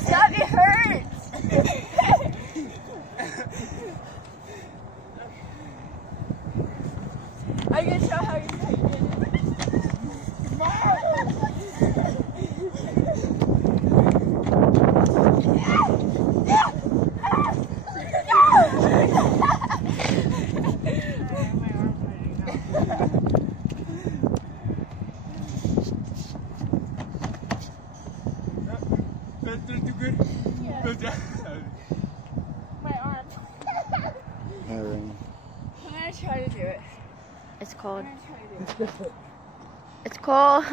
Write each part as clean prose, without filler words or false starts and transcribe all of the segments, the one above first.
Stop, it hurts! Are you gonna show how you did it? That's too good? Yeah. Good job. My arm. I'm gonna try to do it. It's cold. I'm gonna try to do it. It's cold.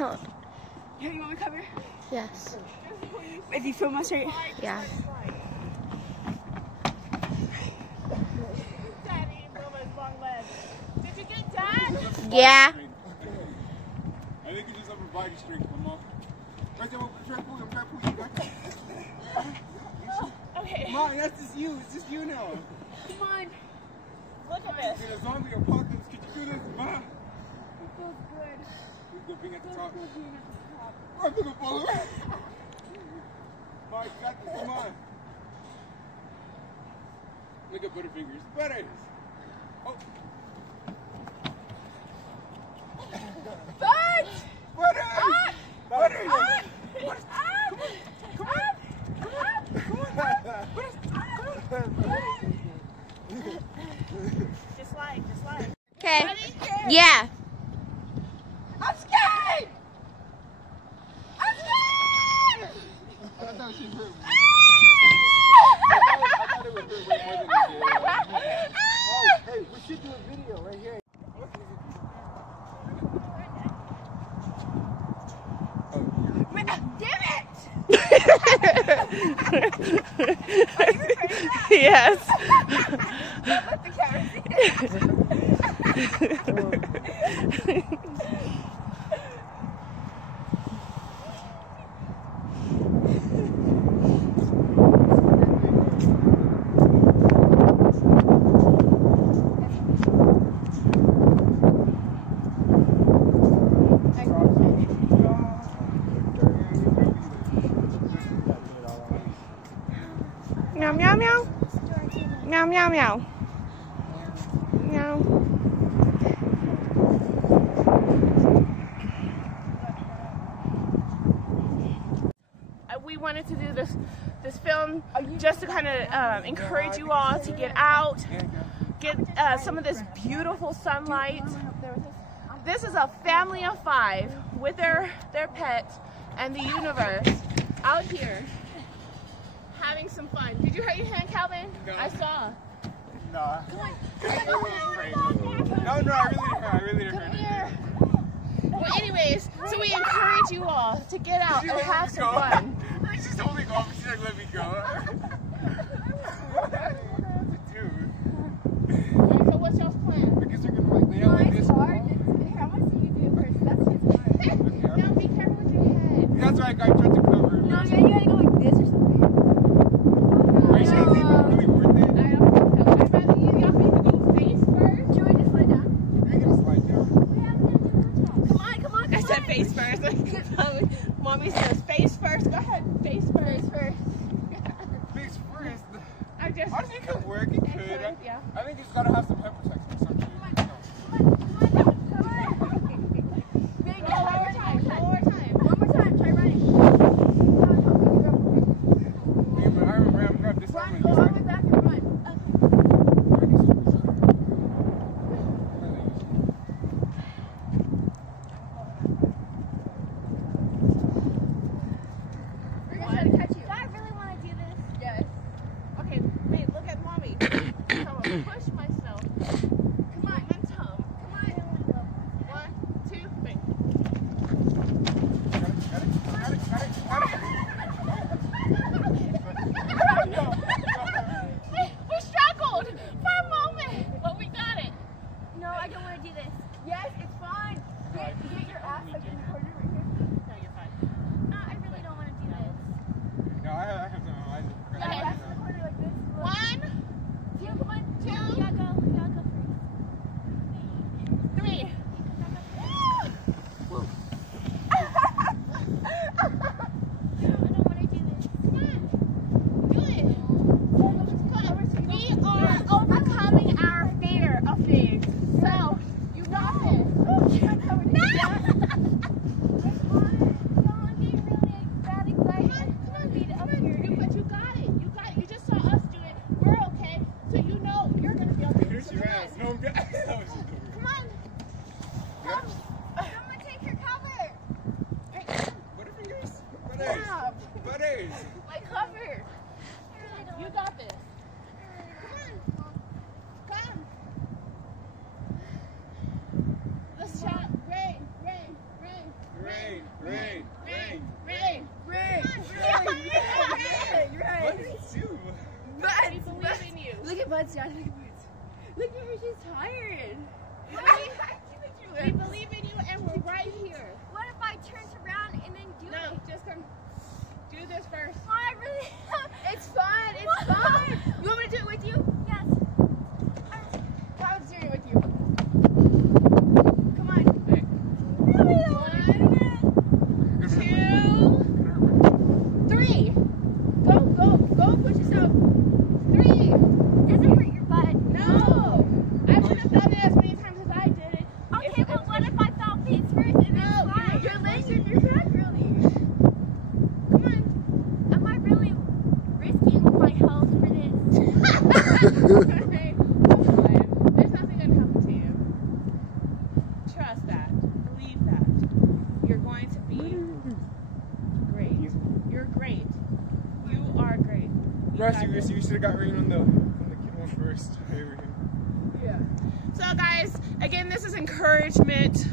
Here, you want me to cover? Yes. If you feel my shirt. Yeah. Daddy, Mama's long legs. Did you get Dad? Yeah. I think it's just upper body strength, Mama. Right there, I'm trying to pull you. You got that. Okay. Come on, that's just you. It's just you now. Come on. Look at this. In a zombie apocalypse, could you do this, Ma? It feels good. Who's going to be at the top? Feels good being at the top. I'm going to follow her. Ma, you got this. Come on. Look at Butterfingers. Butters. Oh. Bud! Butters! Ah! Butters! Ah! Butters! Ah! Come on! Come on! Just like. Okay. Yeah. I'm scared! I'm scared! I thought she hurt me. Ah! I thought it would hurt way more than it did. Oh, hey, we should do a video right here. Damn it! Yes. Let the camera see it. Meow meow meow. Meow meow meow. Meow. We wanted to do this film just to kind of encourage you all to get out, get some of this beautiful sunlight. This is a family of 5 with their pets and the universe out here having some fun. Did you hurt your hand, Calvin? No. I saw. Nah. Come on. No, I really didn't hurt. Here. Well, anyways, so we encourage you all to get out and have some fun. She's holding off. She's not letting me go. Dude. So what's y'all's plan? I guess you're gonna lay out like this. How much do you do first? That's his part. No, be careful with your head. That's right, guy. Tried to cover it. No, you gotta go like this or something. Are you sure it's even really worth it? I don't know. I'd rather you y'all need to go face first. Should we just lie down? You're gonna slide down. Come on. I said face first. Mommy says face first. Go ahead. Face first. Face first. I just. Honestly, it could work. It could. Yeah. I think it's gotta have some pepper text or something. Okay, wait, look at mommy. So I'll push myself. Buddy. My cover. You got this. Come. Let's chat. Rain. What is you? We believe in you. Look at Bud's dad. Look at her. She's tired. We believe in you and we're right here. What if I turned around and then do No, it? just come. Do this first. Oh, I really. It's fun. It's fun. You want me to do it with you? Yes. I was doing it with you. Come on. Really? 1, 2, 3. Go. Push yourself. 3. Does it hurt your butt? No. I wouldn't have done it as many times as I did it. Okay, well, what if I fell face first and then slide? Your legs and your back really. Come on. Am I really risking my health for this? Okay. There's nothing gonna happen to you. Trust that. Believe that. You're going to be great. You're great. You are great. Russ, you should have got rain on the kid one first. Yeah. So guys, again, this is encouragement.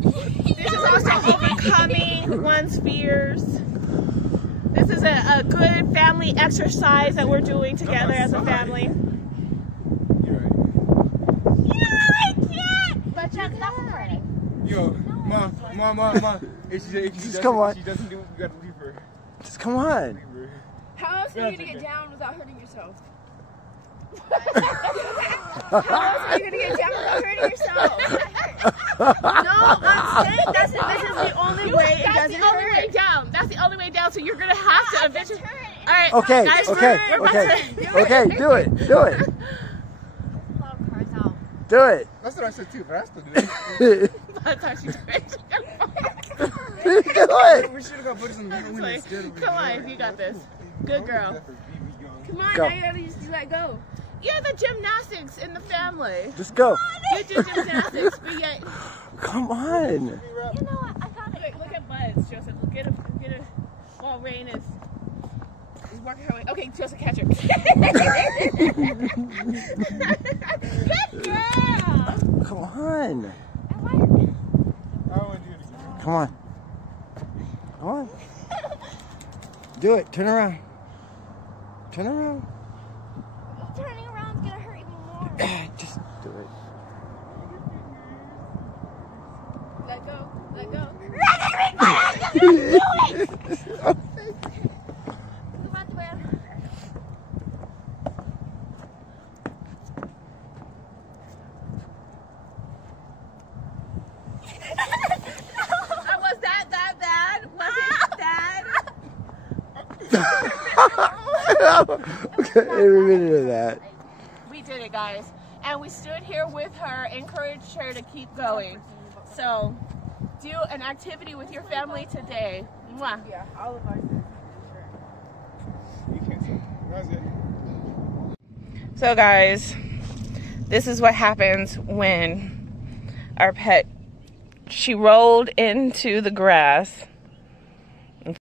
This is also overcoming one's fears. This is a good family exercise that we're doing together as a family. You're right. I can't! But check it out already. Yo, mom. If she Just come on. If she doesn't do it, you gotta leave her. Just come on. Leave her. How else Yeah, are you gonna okay. get down without hurting yourself? How else are you gonna get down without hurting yourself? No, I'm saying this is the only way it That's doesn't the only hurt. way down. That's the only way down. So you're gonna have to eventually. All right. Okay, guys, okay, we're about okay, to- okay, do it. Love cars out. Do it. That's what I said too, but I still do it. That's how she's doing. Do it. We should have got Buddy some It's like, come on, you got this. Good girl. Come on, Go. now you gotta just let go. You're the gymnastics in the family. Just go. You do gymnastics, but yet. Come on. You know what? I thought Look at Buzz, Joseph. Get a. While Rain is working her way. Okay, Joseph, catch her. Good girl. Come on. I want to do it again. Come on. Come on. Do it. Turn around. Turn around. turning around is gonna hurt even more. Just do it. Let go. Let go. Was that bad? Was it bad? Every minute of that. We did it, guys. And we stood here with her, encouraged her to keep going. So, do an activity with your family today. Mwah. Yeah, all of ours. You can't say. That's it. So guys, this is what happens when our pet, she rolled into the grass